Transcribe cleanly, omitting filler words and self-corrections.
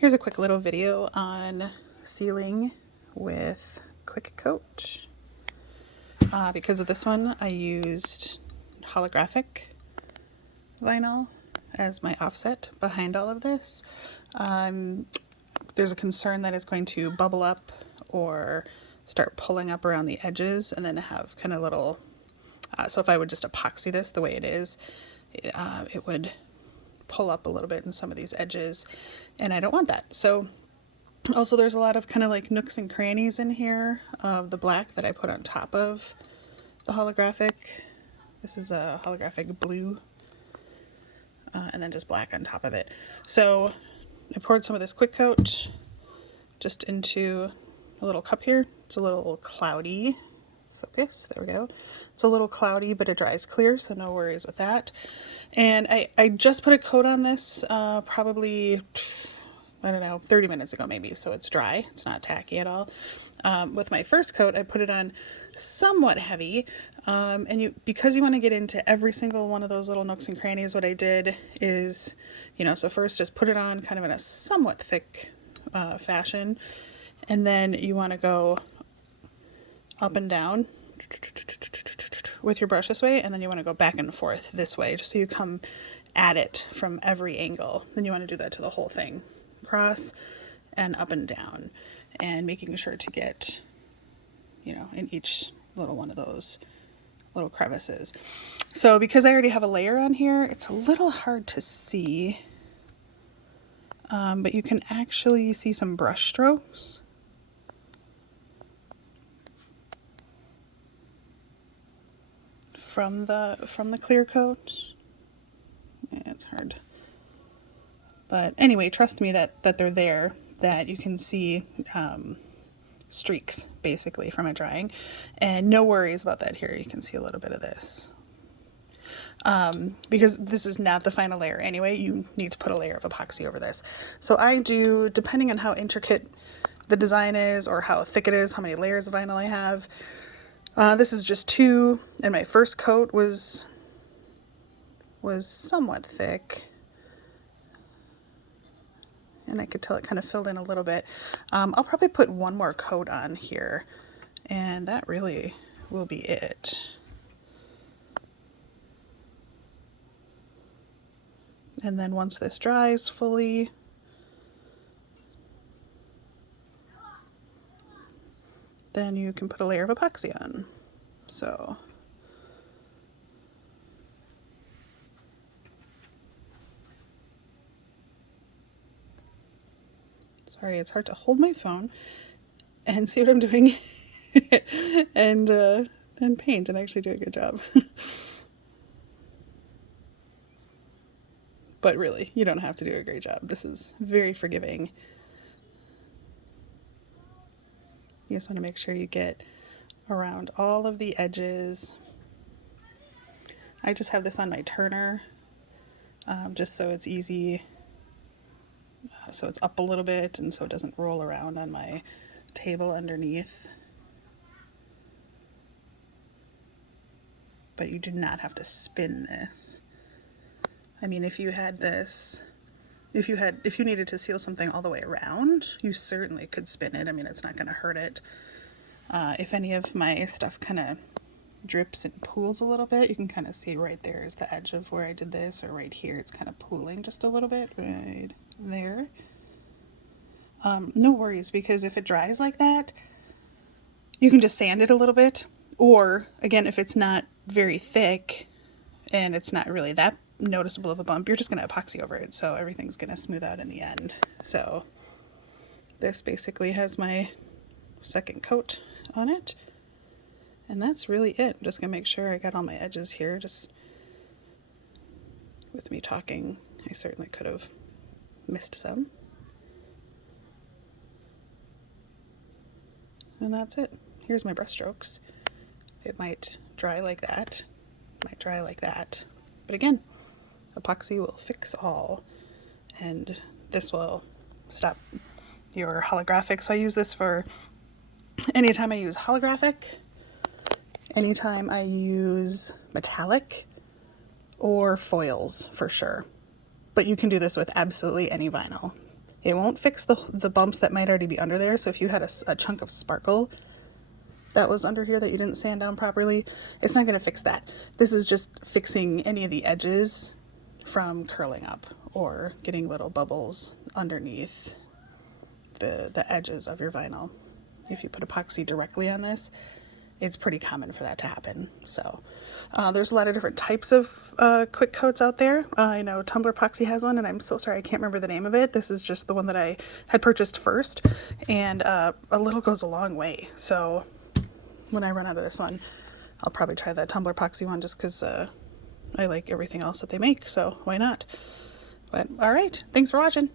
Here's a quick little video on sealing with Quick Coat. Because of this one, I used holographic vinyl as my offset behind all of this. There's a concern that it's going to bubble up or start pulling up around the edges and then have kind of little, so if I would just epoxy this the way it is, it would pull up a little bit in some of these edges, and I don't want that. So also there's a lot of kind of like nooks and crannies in here of the black that I put on top of the holographic. This is a holographic blue, and then just black on top of it. So I poured some of this Quick Coat just into a little cup here. It's a little cloudy. Focus, there we go. It's a little cloudy, but it dries clear, so no worries with that. And I just put a coat on this probably, I don't know, 30 minutes ago maybe, so it's dry. It's not tacky at all. With my first coat, I put it on somewhat heavy, and because you want to get into every single one of those little nooks and crannies, what I did is, so first just put it on kind of in a somewhat thick fashion, and then you want to go up and down with your brush this way, and then you want to go back and forth this way, just so you come at it from every angle. Then you want to do that to the whole thing, across and up and down, and making sure to get, in each little one of those little crevices. So because I already have a layer on here, it's a little hard to see, but you can actually see some brush strokes. From the clear coat. Yeah, it's hard. But anyway, trust me that they're there, that you can see streaks basically from it drying. And no worries about that here. You can see a little bit of this. Because this is not the final layer anyway, you need to put a layer of epoxy over this. So I do, depending on how intricate the design is or how thick it is, how many layers of vinyl I have, this is just 2, and my first coat was somewhat thick, and I could tell it kind of filled in a little bit. I'll probably put one more coat on here, and that really will be it. And then once this dries fully, then you can put a layer of epoxy on. So sorry, it's hard to hold my phone and see what I'm doing and paint and actually do a good job. But really, you don't have to do a great job. This is very forgiving. You just want to make sure you get around all of the edges. I just have this on my turner, just so it's easy, so it's up a little bit and so it doesn't roll around on my table underneath. But you do not have to spin this. I mean, if you had this, if you needed to seal something all the way around, you certainly could spin it. I mean, it's not going to hurt it. If any of my stuff kind of drips and pools a little bit, you can kind of see right there is the edge of where I did this, or right here, it's kind of pooling just a little bit right there. No worries, because if it dries like that, you can just sand it a little bit, or again, if it's not very thick and it's not really that noticeable of a bump, you're just going to epoxy over it, so everything's going to smooth out in the end. So this basically has my second coat on it, and that's really it. I'm just going to make sure I got all my edges here. Just with me talking, I certainly could have missed some. And that's it. Here's my brush strokes. It might dry like that, might dry like that, but again, epoxy will fix all, and this will stop your holographic. So I use this for anytime I use holographic, anytime I use metallic, or foils for sure. But you can do this with absolutely any vinyl. It won't fix the bumps that might already be under there. So if you had a chunk of sparkle that was under here that you didn't sand down properly, it's not going to fix that. This is just fixing any of the edges from curling up or getting little bubbles underneath the edges of your vinyl. If you put epoxy directly on this, it's pretty common for that to happen. So there's a lot of different types of quick coats out there. I know Tumbler Epoxy has one, and I'm so sorry I can't remember the name of it. This is just the one that I had purchased first, and a little goes a long way. So when I run out of this one, I'll probably try the Tumbler Epoxy one just because I like everything else that they make, so why not? But all right, thanks for watching.